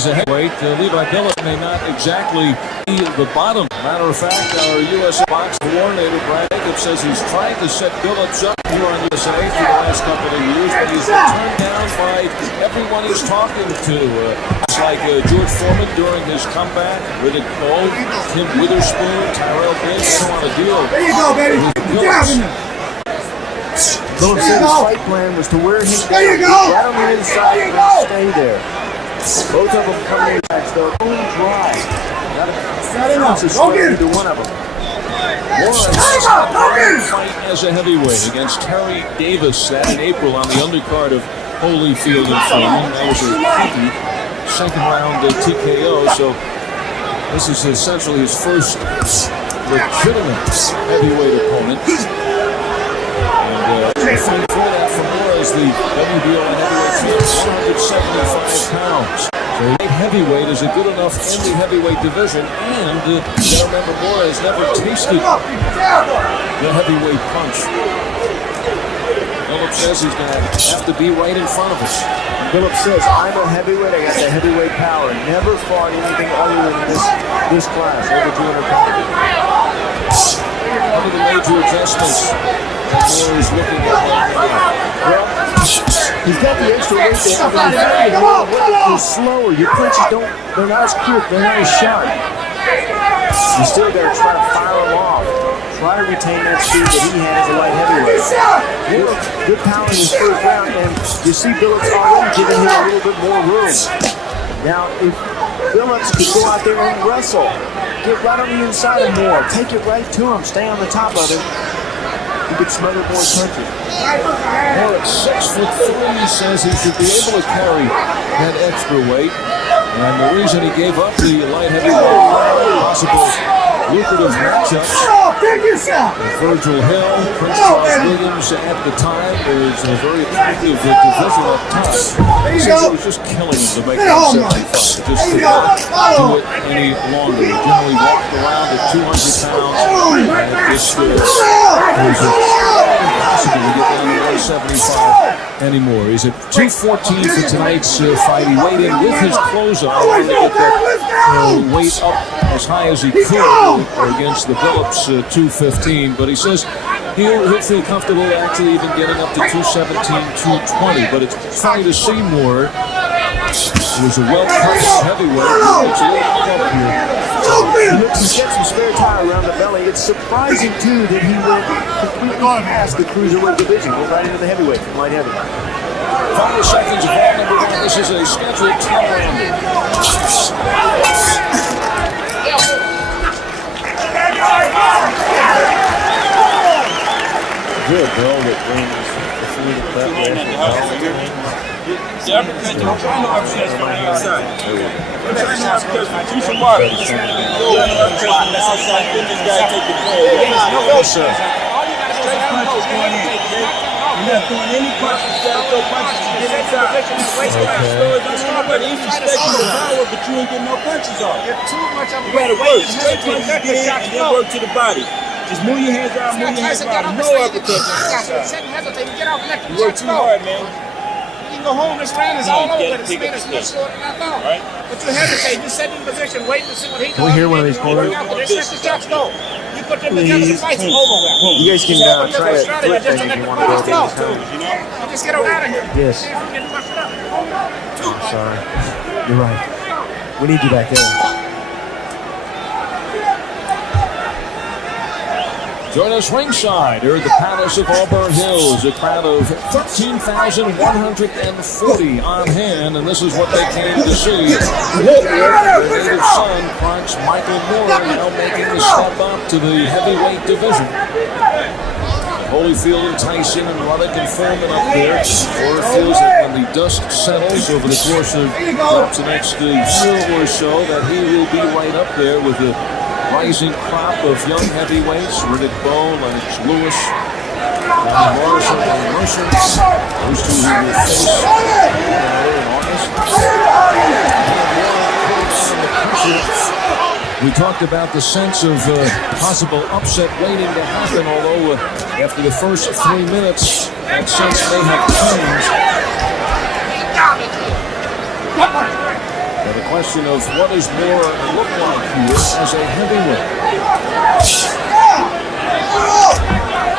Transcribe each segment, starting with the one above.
as a heavyweight. Levi Billups may not exactly be the bottom. Matter of fact, our USA box coordinator, Brad Jacobs, says he's trying to set Billups up here on USA for the last couple of years, but he's been turned down by everyone he's talking to. It's like George Foreman during his comeback, Riddick Bowe, Tim Witherspoon, Tyrell Biggs. They don't want to deal. There you go, baby. Good job in there. Billups said his fight plan was to wear him down. There you go. Right on the inside and stay there. Both of them coming in next, though. Boom, dry. Not enough. Go get it. One of them. Moorer fight as a heavyweight against Terry Davis that in April on the undercard of Holyfield and Foreman. That was a heavy second round TKO. So this is essentially his first legitimate heavyweight opponent. And fight for that for Moorer is the WBO heavyweight champion, 175 pounds. So light heavyweight is good enough in the heavyweight division, and you gotta remember Moorer has never tasted the heavyweight punch. Billups says he's gonna have to be right in front of us. Billups says, I'm a heavyweight, I got the heavyweight power. Never fought anything other than this class, over 200 pounds. One of the major adjustments that Moorer is looking at right now. Well, he's got the extra weight there, but he's slower. Your punches they're not as quick, they're not as sharp. You still got to try to fire them off. Try to retain that speed that he had as a light heavyweight. Good power in his first round, and you see Billups already giving him a little bit more room. Now, if Billups could go out there and wrestle, get right on the inside of Moorer, take it right to him, stay on the top of him, he could smother more punches. Moorer at 6'3" says he should be able to carry that extra weight. And the reason he gave up the light heavyweight possible lucrative matchups. Virgil Hill, Prince Charles Williams at the time. There was a very attractive division up top. He says it was just killing him to make that 75. Just could not do it any longer. He generally walked around at 200 pounds. And it just was impossible to get down to 175 anymore. He's at 214 for tonight's fight. He weighed in with his clothes on. He wanted to get that weight up as high as he could against the Billups 215, but he says he'll feel comfortable actually even getting up to 217, 220, but it's funny to see Moorer. He was a well-priced heavyweight. It's a little club here. He's got some spare tire around the belly. It's surprising, too, that he went completely past the cruiserweight division, go right into the heavyweight from light heavyweight. 5 seconds of round number 1. This is a scheduled 10-rounder. Good bro that brings the food to that way. The uppercut, don't try no uppercut from the outside. Don't try no uppercut from two some water. The uppercut from the outside, then this guy take the play. Yes, sir. Straight punches going in, okay? You're not throwing any punches, you gotta throw punches to get inside. Everybody used to expect you to power, but you ain't getting no punches off. You gotta work straight punches in and then work to the body. Just move your hands out, move your hands out. No uppercut. You work too hard, man. You can go home, this round is all over, but it's been as much shorter than I thought. Right. But you hesitate, you sit in position, wait to see what he does. Can we hear one of these corners? Just let the shots go. You put them together, the fight's over. You guys can try to flip thing if you want to go against him. Just get him out of here. Yes. Sorry. You're right. We need you back there. Join us ringside here at the Palace of Auburn Hills. A crowd of 13,140 on hand, and this is what they came to see. Their native son, Prince Michael Moorer, now making the step up to the heavyweight division. Holyfield and Tyson and Ruddock and Foreman up there. Moorer feels that when the dust settles over the course of the next year or so, that he will be right up there with the rising crop of young heavyweights, Riddick Bowe, Lennox Lewis, Morrison, and Mercer. Those two who will face in August. We talked about the sense of possible upset waiting to happen, although after the first 3 minutes, that sense may have changed. But a question of what does Moorer look like here as a heavyweight?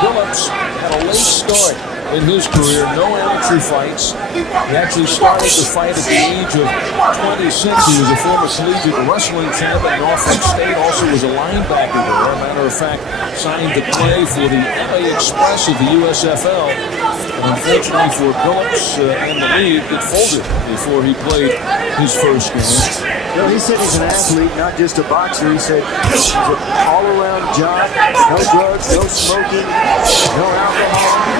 Billups had a late start in his career, no amateur fights. He actually started to fight at the age of 26. He was a former collegiate wrestling champ at Norfolk State, also was a linebacker there. Matter of fact, signed to play for the LA Express of the USFL. And unfortunately for Billups and the league, it folded before he played his first game. No, he said he's an athlete, not just a boxer. He said he's an all-around job, no drugs, no smoking, no alcohol.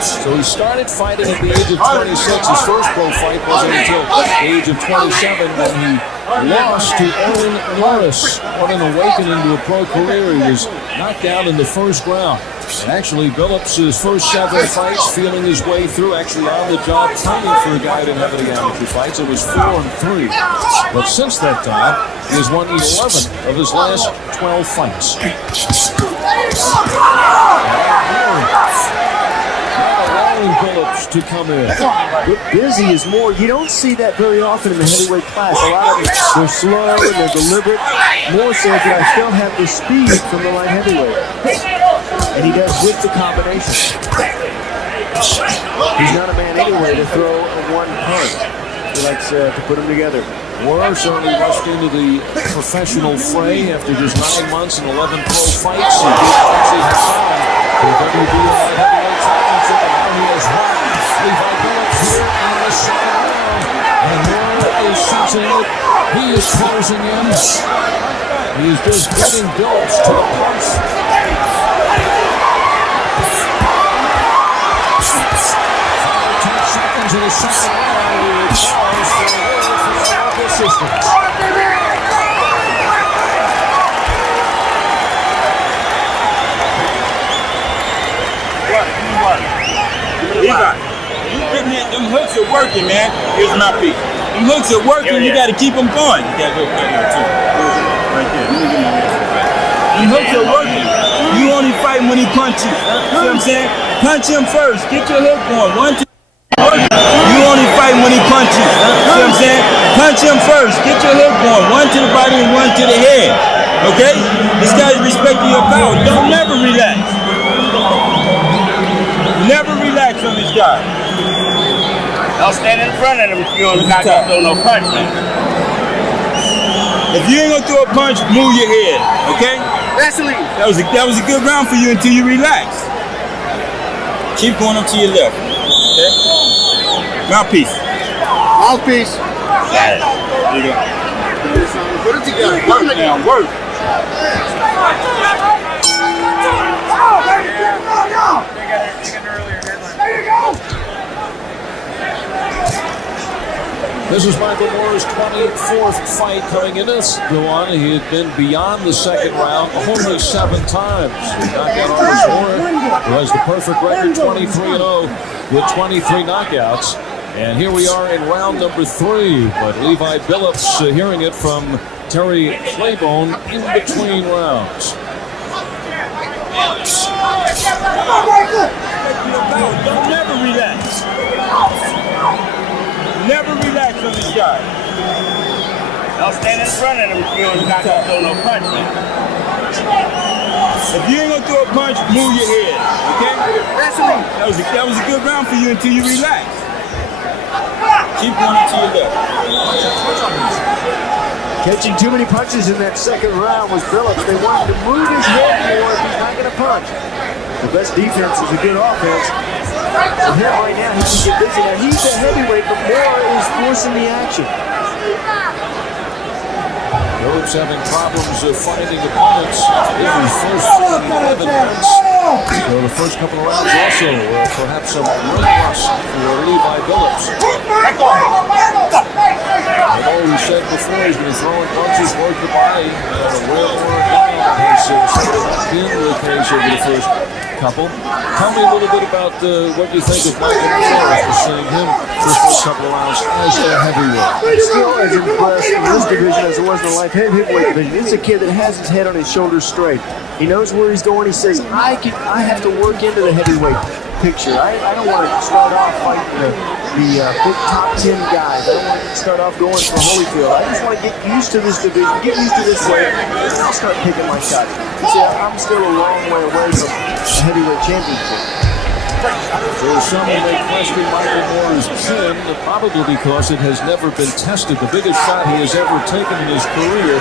So he started fighting at the age of 26. His first pro fight wasn't until the age of 27 when he lost to Owen Norris. What an awakening to a pro career. He was knocked out in the first round. And actually, Billups' first 7 fights, feeling his way through, actually on the job, training for a guy who didn't have any amateur fights. It was 4-3. But since that time, he has won 11 of his last 12 fights. Billups to come in. But busy is more. You don't see that very often in the heavyweight class. A lot of them, they're slow and they're deliberate. Moore says that I still have the speed from the light heavyweight. And he does with the combination. He's not a man anyway to throw a one punch. He likes to put them together. Moorer certainly rushed into the professional fray after just 9 months and 11 pro fights. He did actually have time for the WBO heavyweight championship, and now he has won. Levi Billups here in the second round, and Moorer is seizing it. He is closing in. He is just getting Billups to the punch. 10 seconds in the second round. We will pause for a word from our local assistants. Levi, them hooks are working, man. Here's my piece. Them hooks are working. You got to keep them going. You got to go right here too. Right there. Let me get my hand. Them hooks are working. You only fight when he punches. You see what I'm saying? Punch him first. Get your hook going. 1, 2. You only fight when he punches. You see what I'm saying? Punch him first. Get your hook going. 1 to the body and 1 to the head. Okay? This guy's respecting your power. Don't never relax. Never relax on this guy. Don't stand in front of him if you're not going to throw no punch, man. If you ain't going to throw a punch, move your head. Okay? That was a good round for you until you relax. Keep going up to your left. Okay? Mouthpiece. Mouthpiece. Got it. There you go. Put it together. Work now. Work. This is Michael Moore's 24th fight coming in this one. He had been beyond the second round only 7 times. He knocked out Artis Moore, who has the perfect record, 23-0 with 23 knockouts. And here we are in round number 3. But Levi Billups hearing it from Terry Claybone in between rounds. Don't never relax. Never relax on this guy. Don't stand in front of him if you're not going to throw no punch, man. If you ain't going to throw a punch, move your head. Okay? That was a good round for you until you relax. Keep going up to your left. Catching too many punches in that second round was Billups. They wanted to move his head more if he's not going to punch. The best defense is a good offense. And here right now, he can get busy. Now, he's a heavyweight, but Moorer is forcing the action. Billups having problems finding opponents in his first 11 rounds. So the first couple of rounds also perhaps some ring rust for Levi Billups. Although he said before he's been throwing punches, work the body, a real down. He's not been the case over the first couple. Tell me a little bit about what you think of Michael Moorer after seeing him this first couple of rounds as a heavyweight. Still as impressed in this division as it was in the light heavyweight division. This is a kid that has his head on his shoulders straight. He knows where he's going. He says, I have to work into the heavyweight. picture. I don't want to start off fighting the big top 10 guys. I don't want to start off going for Holyfield. I just want to get used to this division, get used to this weight, and then I'll start picking my shots. You see, I'm still a long way away from the heavyweight championship. So some may question Michael Moore's chin, probably because it has never been tested. The biggest shot he has ever taken in his career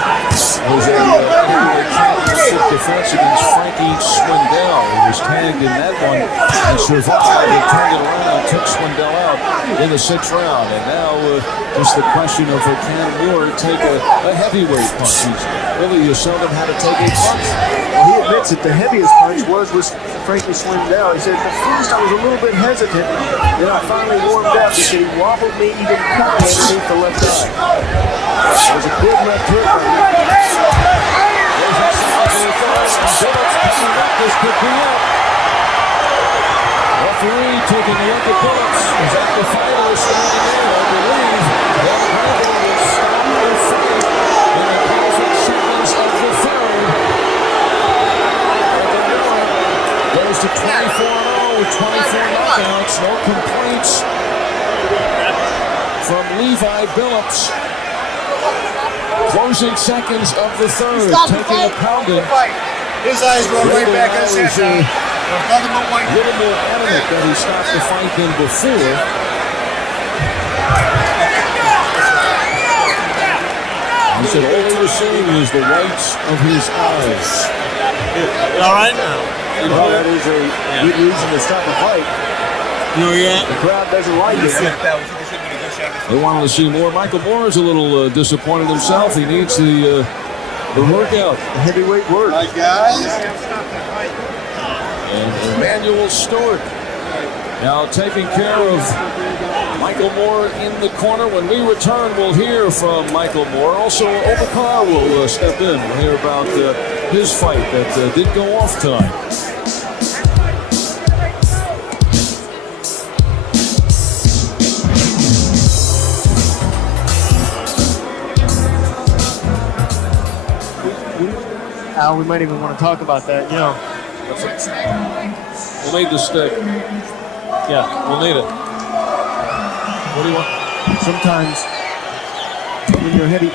was a heavyweight championship defense against Frankie Swindell. He was tagged in that one and survived and turned it around, took Swindell out in the 6th round. And now just the question of can Moore take a heavyweight punch? He's really seldom had to take a punch. Well, he admits that the heaviest punch was Frankie Swindell. He said, at first I was a little bit hesitant, then I finally warmed up. He said he wobbled me even more underneath the left eye. It was a good left hook. This could be it. Referee taking a look at Billups. Is that the final standing there? I believe that Grable will stop the fight in the closing seconds of the 3rd. Goes to 24-0 with 24 knockouts. No complaints from Levi Billups. Closing seconds of the 3rd. Taking a pounding. His eyes roll right back in his head. Nothing but white. A little more adamant that he stopped the fight than before. He said all he was seeing was the whites of his eyes. You all right now? Well, that is a good reason to stop a fight. You know where you're at? The crowd doesn't like it. They wanted to see more. Michael Moore is a little disappointed himself. He needs the workout. The heavyweight work. Hi, guys. And Emmanuel Stewart now taking care of Michael Moore in the corner. When we return, we'll hear from Michael Moore. Also, Obakar will step in. We'll hear about his fight that did go off tonight. Al, we might even want to talk about that, you know. We'll need the stick. Yeah, we'll need it. What do you want? Sometimes when you're heavy.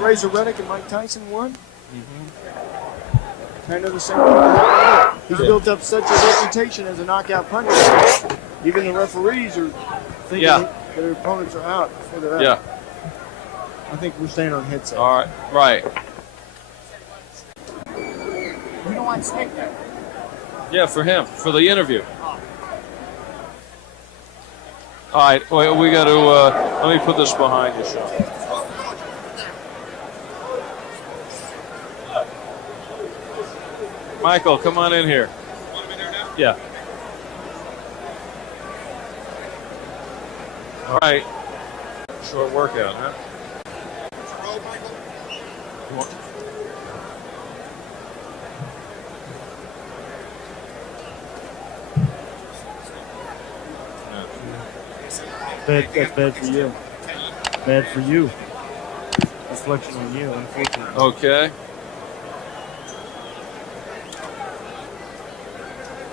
Razor Reddick and Mike Tyson won. Kind of the same way. He's built up such a reputation as a knockout puncher. Even the referees are thinking that their opponents are out before they're out. Yeah. I think we're staying on headset. All right. Right. You don't want steak there? Yeah, for him, for the interview. All right. Wait, we got to. Let me put this behind you, Sean. Michael, come on in here. Yeah. All right. Short workout, huh? That's bad for you. Bad for you. Reflection on you, unfortunately. Okay.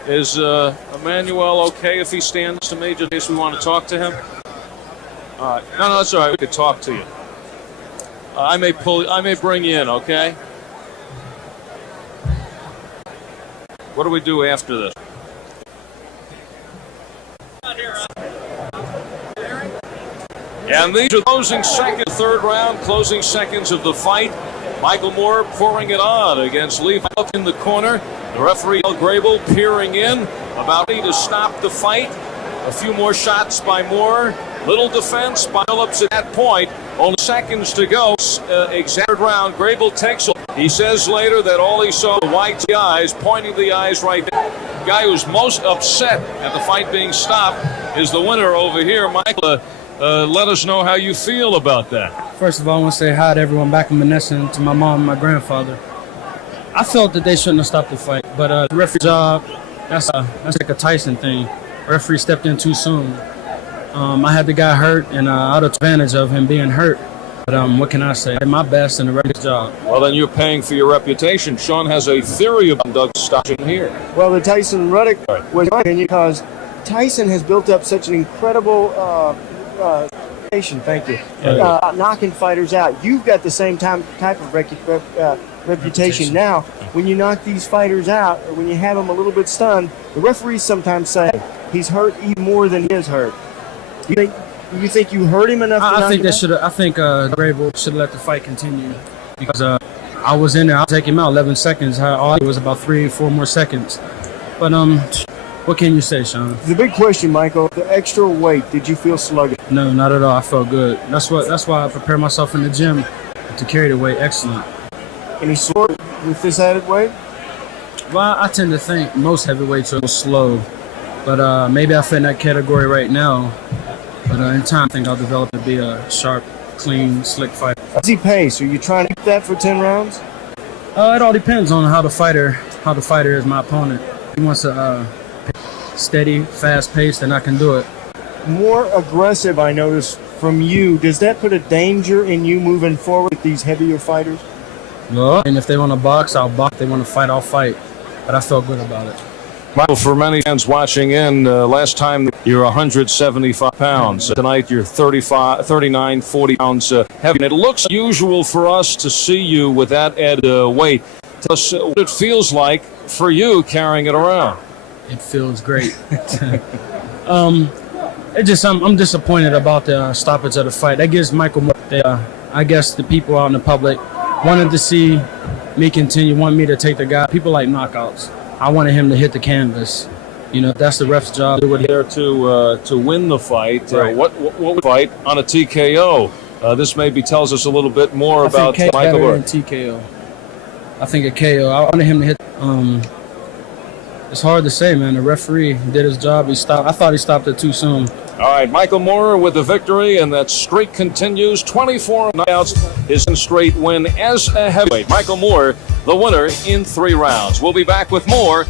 Is Emmanuel okay if he stands to me, just in case we want to talk to him? All right. No, that's all right. We could talk to you. I may bring you in, okay? What do we do after this? And these are closing seconds, 3rd round, closing seconds of the fight. Michael Moore pouring it on against Levi Billups in the corner. The referee, Grable, peering in, about ready to stop the fight. A few more shots by Moore. Little defense by Billups at that point. Only seconds to go. Exact round. Grable takes it. He says later that all he saw were white eyes, pointing the eyes right there. The guy who's most upset at the fight being stopped is the winner over here. Michael, let us know how you feel about that. First of all, I want to say hi to everyone back in Menneson and to my mom and my grandfather. I felt that they shouldn't have stopped the fight, but the referee's job, that's like a Tyson thing. Referee stepped in too soon. I had the guy hurt, and I took advantage of him being hurt. But what can I say? I did my best in the regular job. Well, then you're paying for your reputation. Sean has a theory about Doug stopping here. Well, the Tyson Ruddock was my opinion because Tyson has built up such an incredible thank you, knocking fighters out. You've got the same type of reputation now. When you knock these fighters out, or when you have them a little bit stunned, the referees sometimes say he's hurt even more than he is hurt. You think you hurt him enough? I think they should. I think Grable should have let the fight continue because I was in there. I'll take him out 11 seconds. All it was about 3 or 4 more seconds. But what can you say, Sean? The big question, Michael. The extra weight. Did you feel sluggish? No, not at all. I felt good. That's why I prepare myself in the gym to carry the weight excellent. Any sore with this added weight? Well, I tend to think most heavyweights are slow, but maybe I fit in that category right now. But in time, I think I'll develop to be a sharp, clean, slick fighter. What's he pace? Are you trying to keep that for 10 rounds? It all depends on how the fighter is, my opponent. If he wants a steady, fast pace, then I can do it. More aggressive, I noticed from you. Does that put a danger in you moving forward with these heavier fighters? Well, and if they want to box, I'll box. If they want to fight, I'll fight. But I felt good about it. Michael, for many fans watching in, last time you're 175 pounds. Tonight you're 39, 40 pounds heavy. And it looks unusual for us to see you with that added weight. Tell us what it feels like for you carrying it around. It feels great. I'm disappointed about the stoppage of the fight. That gives Michael more. I guess the people out in the public wanted to see me continue, want me to take the guy. People like knockouts. I wanted him to hit the canvas. You know, that's the ref's job. There to win the fight. Right. What would fight on a TKO? This maybe tells us a little bit more about Michael Michael better than TKO. I think a KO. I wanted him to hit. It's hard to say, man. The referee did his job. He stopped. I thought he stopped it too soon. All right, Michael Moorer with the victory, and that streak continues. 24 knockouts, his straight win as a heavyweight. Michael Moorer, the winner in 3 rounds. We'll be back with more